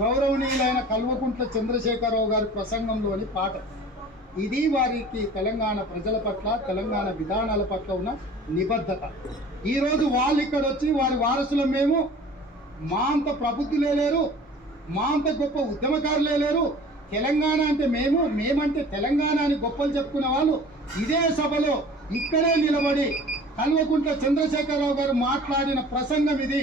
గౌరవనీయులైన కల్వకుంట్ల చంద్రశేఖరరావు గారి ప్రసంగంలోని పాట. ఇది వారికి తెలంగాణ ప్రజల పట్ల తెలంగాణ విధానాల పట్ల ఉన్న నిబద్ధత. ఈరోజు వాళ్ళు ఇక్కడ వచ్చి వారి వారసులం మేము. మా అంత ప్రబుద్ధులే లేరు. మా అంత గొప్ప ఉద్యమకారులే లేరు. తెలంగాణ అంటే మేము మేమంటే తెలంగాణ అని గొప్పలు చెప్పుకునే వాళ్ళు ఇదే సభలో ఇక్కడే నిలబడి కల్వకుంట్ల చంద్రశేఖరరావు గారు మాట్లాడిన ప్రసంగం ఇది.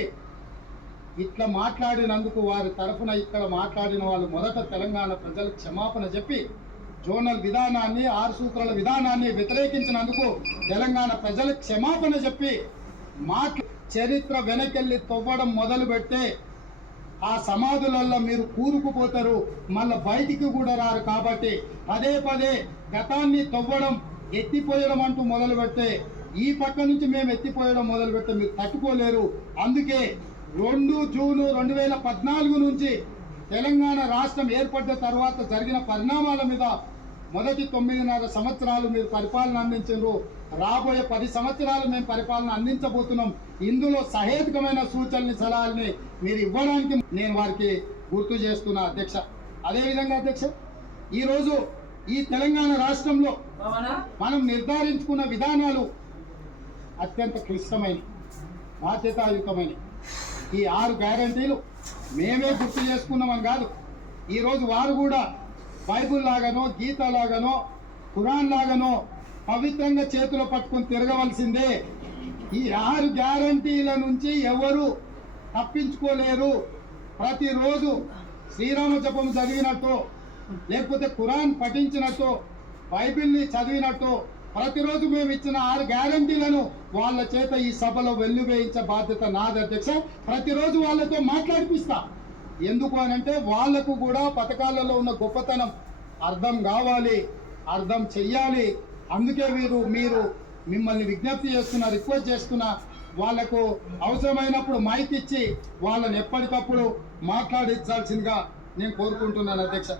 ఇట్లా మాట్లాడినందుకు వారి తరఫున ఇక్కడ మాట్లాడిన వాళ్ళు మొదట తెలంగాణ ప్రజలకు క్షమాపణ చెప్పి జోనల్ విధానాన్ని ఆరు సూత్రాల విధానాన్ని వ్యతిరేకించినందుకు తెలంగాణ ప్రజలకు క్షమాపణ చెప్పి మాట్లా చరిత్ర వెనకెళ్ళి తవ్వడం మొదలు పెడితే ఆ సమాధులలో మీరు కూరుకుపోతారు మళ్ళీ బయటికి కూడా రారు కాబట్టి పదే పదే గతాన్ని తవ్వడం ఎత్తిపోయడం అంటూ మొదలు పెడితే ఈ పక్క నుంచి మేము ఎత్తిపోయడం మొదలు పెడితే మీరు తట్టుకోలేరు. అందుకే రెండు జూను రెండు వేల పద్నాలుగు నుంచి తెలంగాణ రాష్ట్రం ఏర్పడ్డ తర్వాత జరిగిన పరిణామాల మీద మొదటి తొమ్మిదిన్నర సంవత్సరాలు మీరు పరిపాలన అందించారు. రాబోయే పది సంవత్సరాలు మేము పరిపాలన అందించబోతున్నాం. ఇందులో సహేతుకమైన సూచనల్ని సలహాలని మీరు ఇవ్వడానికి నేను వారికి గుర్తు చేస్తున్నా అధ్యక్ష. అదేవిధంగా అధ్యక్ష ఈరోజు ఈ తెలంగాణ రాష్ట్రంలో మనం నిర్ధారించుకున్న విధానాలు అత్యంత క్లిష్టమైనవి బాధ్యతాయుతమైనవి. ఈ ఆరు గ్యారంటీలు మేమే గుర్తు చేసుకున్నామని కాదు. ఈరోజు వారు కూడా బైబుల్ లాగానో గీత లాగానో ఖురాన్ లాగానో పవిత్రంగా చేతిలో పట్టుకొని తిరగవలసిందే. ఈ ఆరు గ్యారంటీల నుంచి ఎవరు తప్పించుకోలేరు. ప్రతిరోజు శ్రీరామ జపం చదివినట్టు లేకపోతే ఖురాన్ పఠించినట్టు బైబిల్ని చదివినట్టు ప్రతిరోజు మేము ఇచ్చిన ఆరు గ్యారంటీలను వాళ్ళ చేత ఈ సభలో వెల్లువేయించే బాధ్యత నాది అధ్యక్ష. ప్రతిరోజు వాళ్ళతో మాట్లాడిపిస్తా. ఎందుకు అని అంటే వాళ్ళకు కూడా పథకాలలో ఉన్న గొప్పతనం అర్థం కావాలి అర్థం చెయ్యాలి. అందుకే మీరు మీరు మిమ్మల్ని విజ్ఞప్తి చేస్తున్నా రిక్వెస్ట్ చేస్తున్నా వాళ్ళకు అవసరమైనప్పుడు మైక్ ఇచ్చి వాళ్ళని ఎప్పటికప్పుడు మాట్లాడించాల్సిందిగా నేను కోరుకుంటున్నాను అధ్యక్ష.